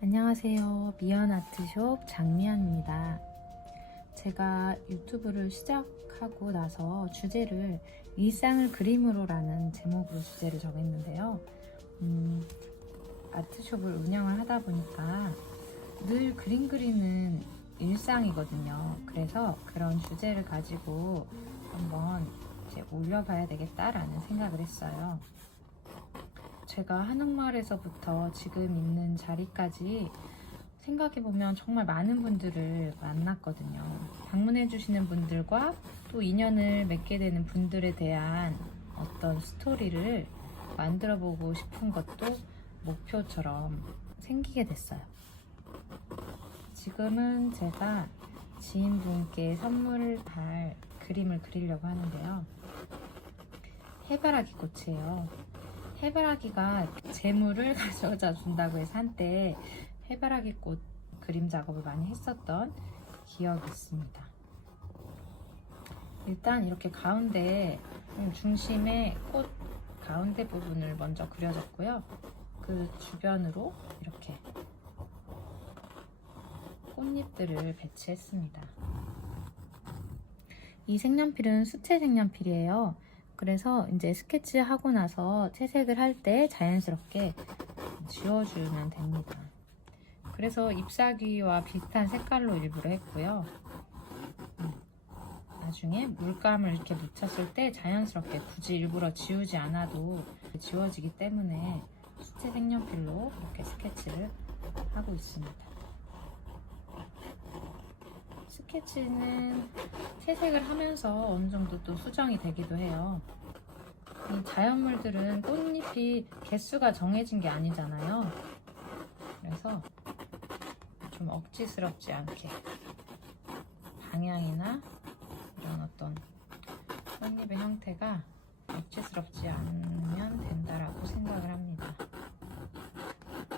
안녕하세요. 미연아트숍 장미연입니다. 제가 유튜브를 시작하고 나서 주제를 일상을 그림으로 라는 제목으로 주제를 정했는데요. 아트숍을 운영을 하다 보니까 늘 그림 그리는 일상이거든요. 그래서 그런 주제를 가지고 한번 이제 올려봐야 되겠다라는 생각을 했어요. 제가 한옥마을에서부터 지금 있는 자리까지 생각해보면 정말 많은 분들을 만났거든요. 방문해주시는 분들과 또 인연을 맺게 되는 분들에 대한 어떤 스토리를 만들어보고 싶은 것도 목표처럼 생기게 됐어요. 지금은 제가 지인분께 선물할 그림을 그리려고 하는데요. 해바라기 꽃이에요. 해바라기가 재물을 가져다 준다고 해서 한때 해바라기 꽃 그림 작업을 많이 했었던 기억이 있습니다. 일단 이렇게 가운데 중심에 꽃 가운데 부분을 먼저 그려줬고요. 그 주변으로 이렇게 꽃잎들을 배치했습니다. 이 색연필은 수채 색연필이에요. 그래서 이제 스케치하고 나서 채색을 할 때 자연스럽게 지워주면 됩니다. 그래서 잎사귀와 비슷한 색깔로 일부러 했고요. 나중에 물감을 이렇게 묻혔을 때 자연스럽게 굳이 일부러 지우지 않아도 지워지기 때문에 수채 색연필로 이렇게 스케치를 하고 있습니다. 스케치는 채색을 하면서 어느 정도 또 수정이 되기도 해요. 이 자연물들은 꽃잎이 개수가 정해진 게 아니잖아요. 그래서 좀 억지스럽지 않게 방향이나 이런 어떤 꽃잎의 형태가 억지스럽지 않으면 된다라고 생각을 합니다.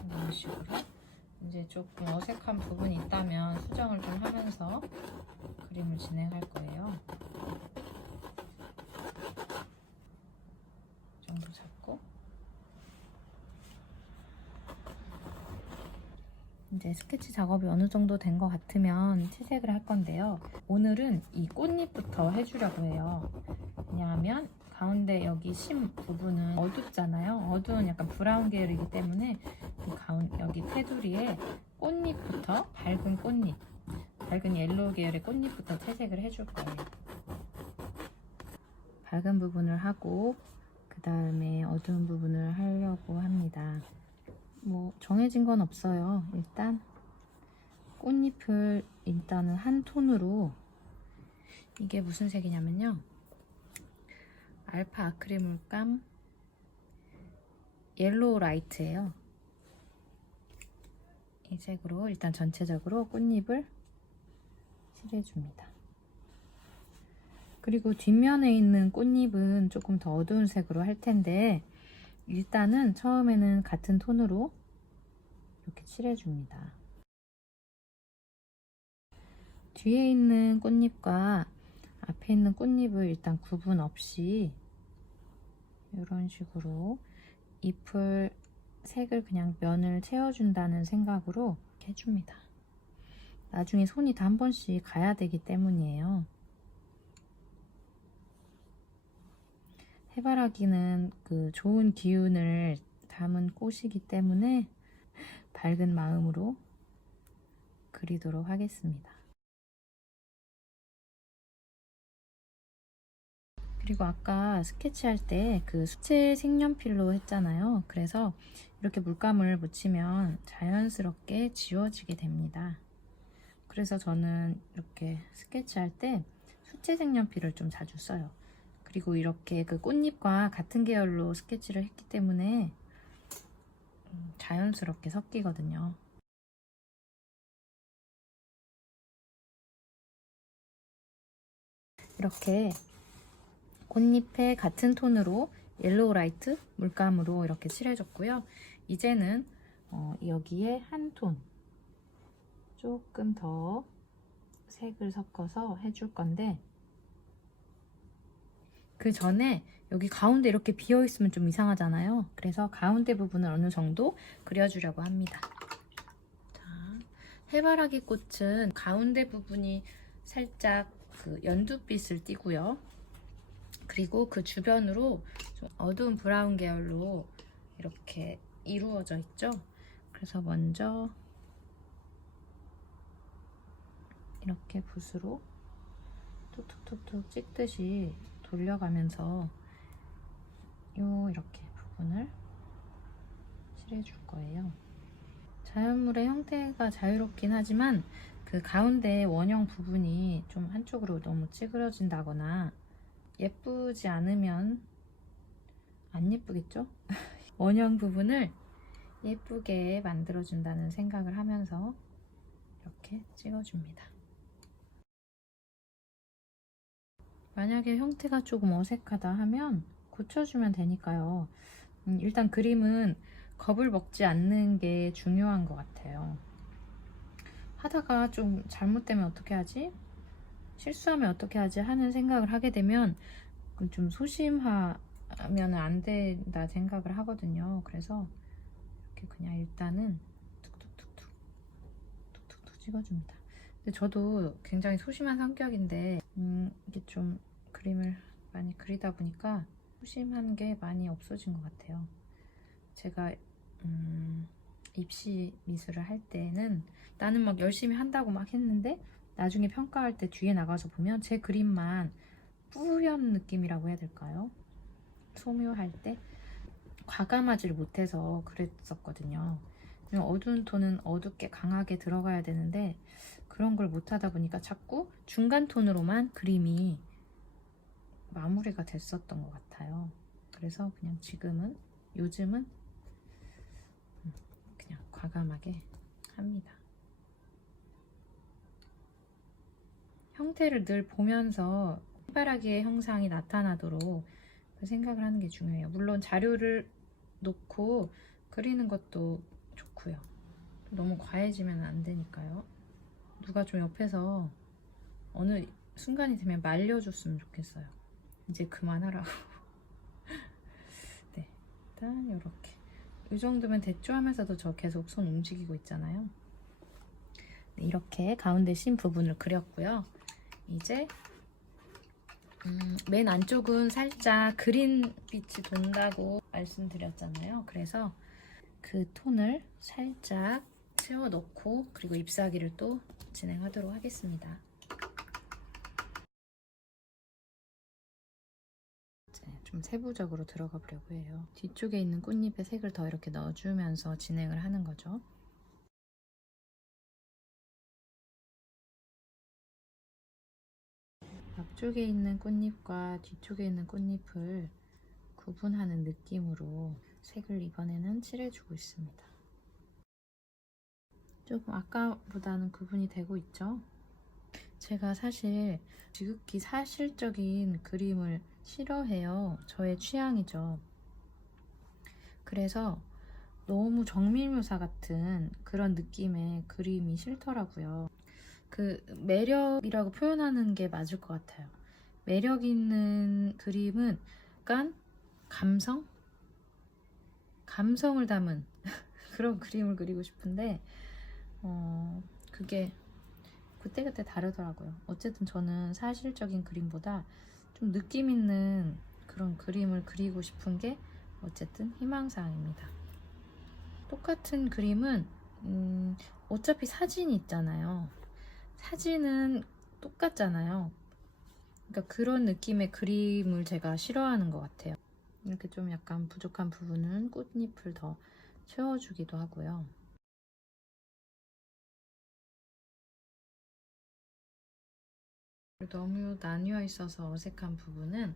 이런 식으로 이제 조금 어색한 부분이 있다면 수정을 좀 하면서 그림을 진행할 거예요. 이 정도 잡고 이제 스케치 작업이 어느 정도 된 것 같으면 채색을 할 건데요. 오늘은 이 꽃잎부터 해주려고 해요. 왜냐하면 가운데 여기 심 부분은 어둡잖아요. 어두운 약간 브라운 계열이기 때문에 여기 테두리에 꽃잎부터 밝은 꽃잎, 밝은 옐로우 계열의 꽃잎부터 채색을 해줄 거예요. 밝은 부분을 하고 그 다음에 어두운 부분을 하려고 합니다. 뭐 정해진 건 없어요. 일단 꽃잎을 일단은 한 톤으로, 이게 무슨 색이냐면요, 알파 아크릴 물감 옐로우 라이트예요. 이 색으로 일단 전체적으로 꽃잎을 칠해줍니다. 그리고 뒷면에 있는 꽃잎은 조금 더 어두운 색으로 할 텐데 일단은 처음에는 같은 톤으로 이렇게 칠해줍니다. 뒤에 있는 꽃잎과 앞에 있는 꽃잎을 일단 구분 없이 이런 식으로 잎을 색을 그냥 면을 채워준다는 생각으로 이렇게 해줍니다. 나중에 손이 다 한 번씩 가야 되기 때문이에요. 해바라기는 그 좋은 기운을 담은 꽃이기 때문에 밝은 마음으로 그리도록 하겠습니다. 그리고 아까 스케치할 때 그 수채 색연필로 했잖아요. 그래서 이렇게 물감을 묻히면 자연스럽게 지워지게 됩니다. 그래서 저는 이렇게 스케치할 때 수채 색연필을 좀 자주 써요. 그리고 이렇게 그 꽃잎과 같은 계열로 스케치를 했기 때문에 자연스럽게 섞이거든요. 이렇게 꽃잎에 같은 톤으로 옐로우 라이트 물감으로 이렇게 칠해줬고요. 이제는 여기에 한 톤 조금 더 색을 섞어서 해줄 건데, 그 전에 여기 가운데 이렇게 비어 있으면 좀 이상하잖아요. 그래서 가운데 부분을 어느 정도 그려주려고 합니다. 해바라기 꽃은 가운데 부분이 살짝 그 연두빛을 띠고요. 그리고 그 주변으로 좀 어두운 브라운 계열로 이렇게 이루어져 있죠. 그래서 먼저 이렇게 붓으로 툭툭툭툭 찍듯이 돌려가면서 이렇게 부분을 칠해줄 거예요. 자연물의 형태가 자유롭긴 하지만 그 가운데 원형 부분이 좀 한쪽으로 너무 찌그러진다거나 예쁘지 않으면 안 예쁘겠죠? 원형 부분을 예쁘게 만들어준다는 생각을 하면서 이렇게 찍어줍니다. 만약에 형태가 조금 어색하다 하면 고쳐주면 되니까요. 일단 그림은 겁을 먹지 않는 게 중요한 것 같아요. 하다가 좀 잘못되면 어떻게 하지? 실수하면 어떻게 하지? 하는 생각을 하게 되면 좀 소심하면 안 된다 생각을 하거든요. 그래서 이렇게 그냥 일단은 툭툭툭툭 툭툭툭 찍어줍니다. 근데 저도 굉장히 소심한 성격인데 이게 좀 그림을 많이 그리다 보니까 소심한 게 많이 없어진 것 같아요. 제가 입시 미술을 할 때는 나는 막 열심히 한다고 막 했는데 나중에 평가할 때 뒤에 나가서 보면 제 그림만 뿌연 느낌이라고 해야 될까요? 소묘할 때 과감하지를 못해서 그랬었거든요. 어두운 톤은 어둡게 강하게 들어가야 되는데 그런 걸 못하다 보니까 자꾸 중간 톤으로만 그림이 마무리가 됐었던 것 같아요. 그래서 그냥 요즘은 그냥 과감하게 합니다. 형태를 늘 보면서 해바라기의 형상이 나타나도록 그 생각을 하는 게 중요해요. 물론 자료를 놓고 그리는 것도 좋고요. 너무 과해지면 안 되니까요. 누가 좀 옆에서 어느 순간이 되면 말려줬으면 좋겠어요. 이제 그만하라고. 네, 일단 이렇게 이 정도면 됐죠 하면서도 저 계속 손 움직이고 있잖아요. 네, 이렇게 가운데 씬 부분을 그렸고요. 이제 맨 안쪽은 살짝 그린빛이 돈다고 말씀드렸잖아요. 그래서 그 톤을 살짝 채워넣고 그리고 잎사귀를 또 진행하도록 하겠습니다. 좀 세부적으로 들어가 보려고 해요. 뒤쪽에 있는 꽃잎에 색을 더 이렇게 넣어주면서 진행을 하는 거죠. 앞쪽에 있는 꽃잎과 뒤쪽에 있는 꽃잎을 구분하는 느낌으로 색을 이번에는 칠해주고 있습니다. 조금 아까보다는 구분이 되고 있죠? 제가 사실 지극히 사실적인 그림을 싫어해요. 저의 취향이죠. 그래서 너무 정밀묘사 같은 그런 느낌의 그림이 싫더라고요. 그 매력이라고 표현하는 게 맞을 것 같아요. 매력 있는 그림은 약간 감성을 담은 그런 그림을 그리고 싶은데 그게 그때그때 다르더라고요. 어쨌든 저는 사실적인 그림보다 좀 느낌 있는 그런 그림을 그리고 싶은 게 어쨌든 희망사항입니다. 똑같은 그림은 어차피 사진이 있잖아요. 사진은 똑같잖아요. 그러니까 그런 느낌의 그림을 제가 싫어하는 것 같아요. 이렇게 좀 약간 부족한 부분은 꽃잎을 더 채워주기도 하고요. 너무 나뉘어 있어서 어색한 부분은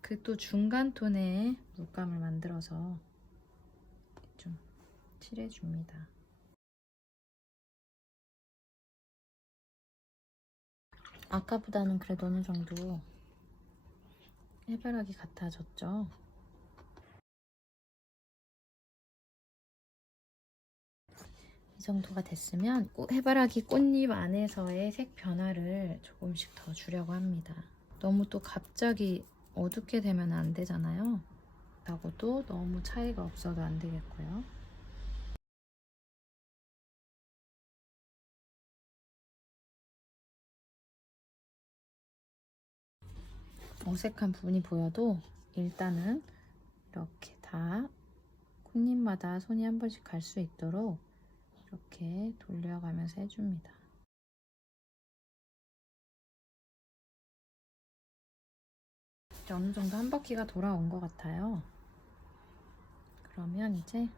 그 또 중간 톤의 물감을 만들어서 좀 칠해줍니다. 아까보다는 그래도 어느 정도 해바라기 같아졌죠? 이 정도가 됐으면 해바라기 꽃잎 안에서의 색 변화를 조금씩 더 주려고 합니다. 너무 또 갑자기 어둡게 되면 안 되잖아요. 하고도 너무 차이가 없어도 안 되겠고요. 어색한 부분이 보여도 일단은 이렇게 다 콧잎마다 손이 한 번씩 갈 수 있도록 이렇게 돌려가면서 해줍니다. 이제 어느 정도 한 바퀴가 돌아온 것 같아요. 그러면 이제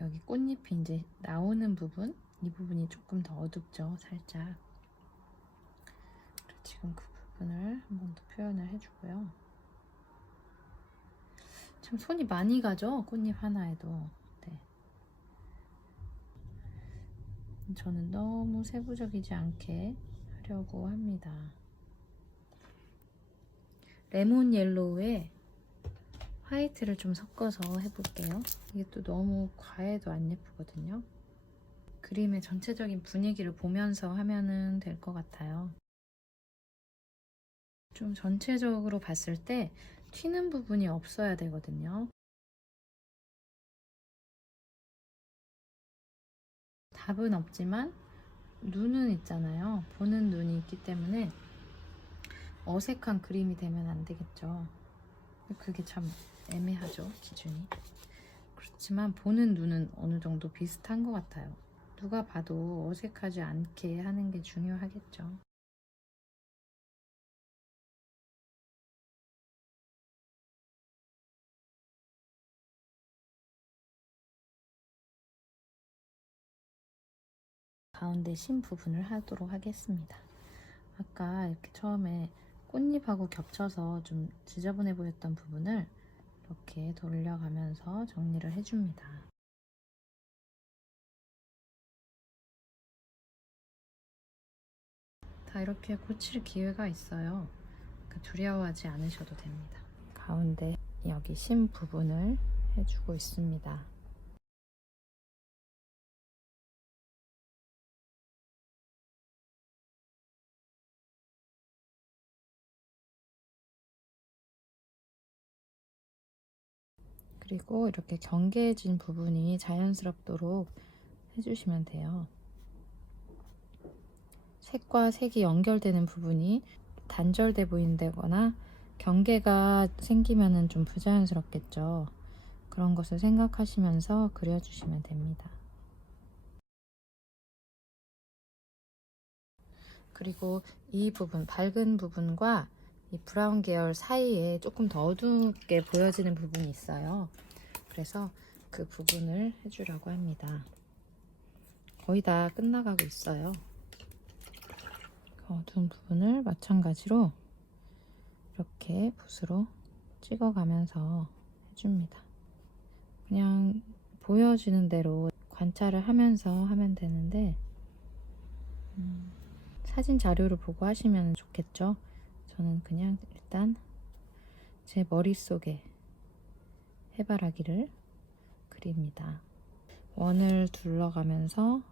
여기 꽃잎이 이제 나오는 부분, 이 부분이 조금 더 어둡죠, 살짝. 지금 그 부분을 한 번 더 표현을 해주고요. 참 손이 많이 가죠, 꽃잎 하나에도. 네. 저는 너무 세부적이지 않게 하려고 합니다. 레몬 옐로우에 화이트를 좀 섞어서 해볼게요. 이게 또 너무 과해도 안 예쁘거든요. 그림의 전체적인 분위기를 보면서 하면은 될 것 같아요. 좀 전체적으로 봤을 때 튀는 부분이 없어야 되거든요. 답은 없지만 눈은 있잖아요. 보는 눈이 있기 때문에 어색한 그림이 되면 안 되겠죠. 그게 참 애매하죠, 기준이. 그렇지만 보는 눈은 어느 정도 비슷한 것 같아요. 누가 봐도 어색하지 않게 하는 게 중요하겠죠. 가운데 심 부분을 하도록 하겠습니다. 아까 이렇게 처음에 꽃잎하고 겹쳐서 좀 지저분해 보였던 부분을 이렇게 돌려가면서 정리를 해줍니다. 다 이렇게 고칠 기회가 있어요. 두려워하지 않으셔도 됩니다. 가운데 여기 심 부분을 해주고 있습니다. 그리고 이렇게 경계해진 부분이 자연스럽도록 해주시면 돼요. 색과 색이 연결되는 부분이 단절돼 보인다거나 경계가 생기면 좀 부자연스럽겠죠. 그런 것을 생각하시면서 그려주시면 됩니다. 그리고 이 부분, 밝은 부분과 이 브라운 계열 사이에 조금 더 어둡게 보여지는 부분이 있어요. 그래서 그 부분을 해주려고 합니다. 거의 다 끝나가고 있어요. 그 어두운 부분을 마찬가지로 이렇게 붓으로 찍어가면서 해줍니다. 그냥 보여지는 대로 관찰을 하면서 하면 되는데 사진 자료를 보고 하시면 좋겠죠. 저는 그냥 일단 제 머릿속에 해바라기를 그립니다. 원을 둘러가면서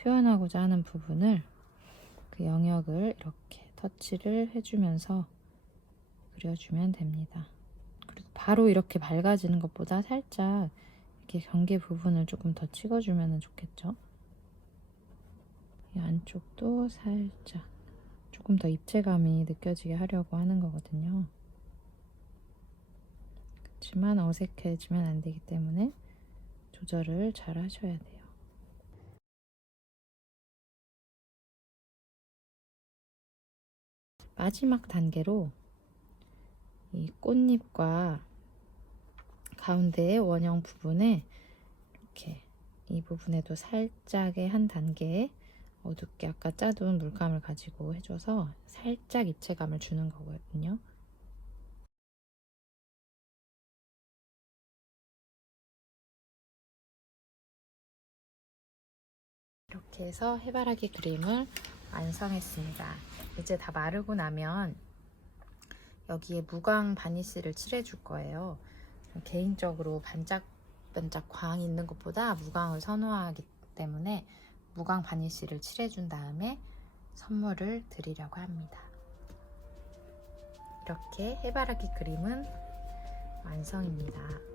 표현하고자 하는 부분을 그 영역을 이렇게 터치를 해주면서 그려주면 됩니다. 그리고 바로 이렇게 밝아지는 것보다 살짝 이렇게 경계 부분을 조금 더 찍어주면 좋겠죠. 이 안쪽도 살짝 조금 더 입체감이 느껴지게 하려고 하는 거거든요. 그렇지만 어색해지면 안 되기 때문에 조절을 잘 하셔야 돼요. 마지막 단계로 이 꽃잎과 가운데의 원형 부분에 이렇게 이 부분에도 살짝의 한 단계 어둡게 아까 짜둔 물감을 가지고 해줘서 살짝 입체감을 주는 거거든요. 이렇게 해서 해바라기 그림을 완성했습니다. 이제 다 마르고 나면 여기에 무광 바니쉬를 칠해줄 거예요. 개인적으로 반짝반짝 광 있는 것보다 무광을 선호하기 때문에 무광 바니쉬를 칠해준 다음에 선물을 드리려고 합니다. 이렇게 해바라기 그림은 완성입니다.